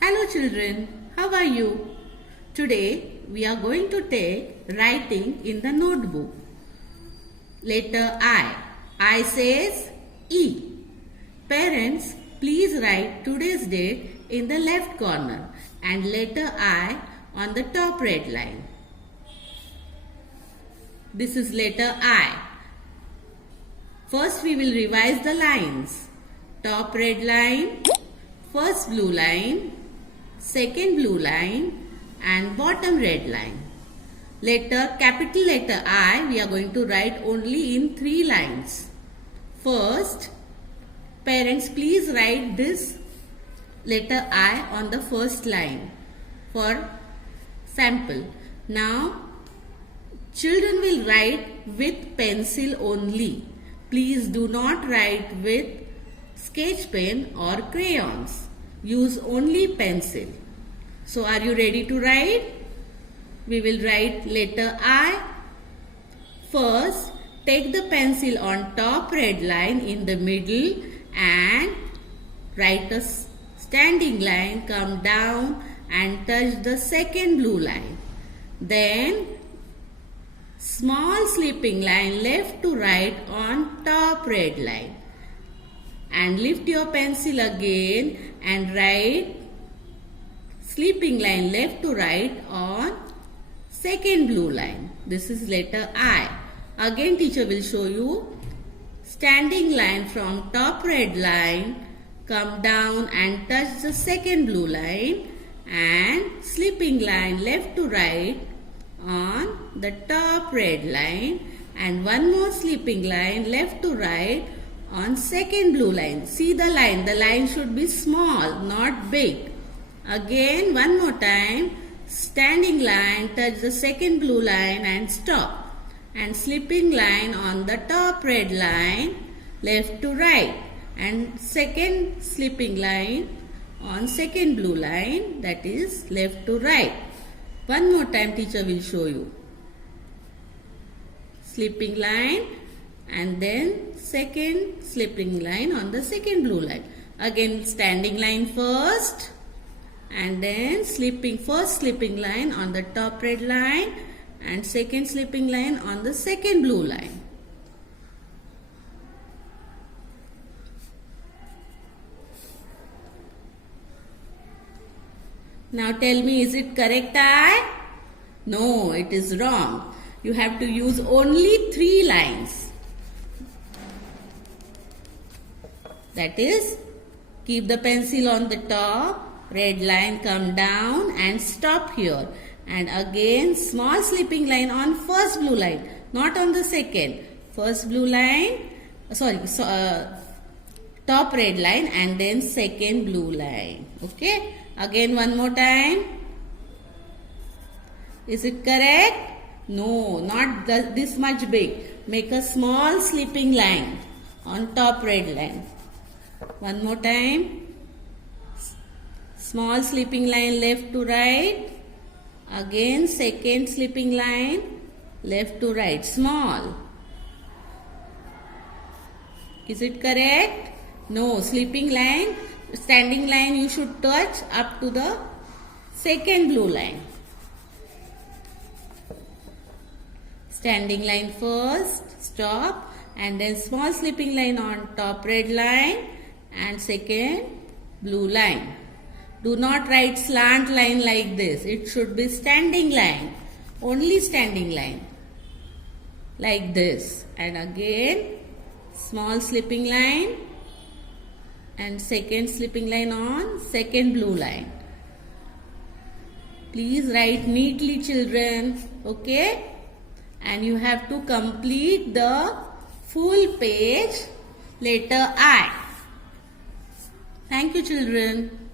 Hello children, how are you? Today we are going to take writing in the notebook. Letter I. I says E. Parents, please write today's date in the left corner and letter I on the top red line. This is letter I. First we will revise the lines. Top red line, first blue line, second blue line and bottom red line. Capital letter I we are going to write only in 3 lines. First, parents please write this letter I on the first line for sample. Now, children will write with pencil only. Please do not write with sketch pen or crayons. Use only pencil. So are you ready to write? We will write letter I. First, take the pencil on top red line in the middle and write a standing line, come down and touch the second blue line. Then, small slipping line left to right on top red line. And lift your pencil again and write slipping line left to right on second blue line. This is letter I. Again teacher will show you standing line from top red line, come down and touch the second blue line and slipping line left to right on the top red line and one more slipping line left to right on second blue line. See the line should be small, not big. Again one more time, standing line, touch the second blue line and stop. And slipping line on the top red line, left to right. And second slipping line on second blue line, that is left to right. One more time teacher will show you. Slipping line and then second slipping line on the second blue line. Again standing line first and then first slipping line on the top red line and second slipping line on the second blue line. Now tell me, is it correct I? No, it is wrong. You have to use only 3 lines. That is, keep the pencil on the top, red line come down and stop here. And again small slipping line on first blue line, not on the second. First blue line, top red line and then second blue line. Okay, again one more time. Is it correct? No, not this much big. Make a small slipping line on top red line. One more time. Small slipping line left to right. Again second slipping line left to right. Small. Is it correct? No, slipping line, standing line you should touch up to the second blue line. Standing line first, stop and then small slipping line on top red line and second blue line. Do not write slant line like this. It should be standing line. Only standing line. Like this. And again, small slipping line and second slipping line on second blue line. Please write neatly children. Okay? And you have to complete the full page letter I. Thank you children.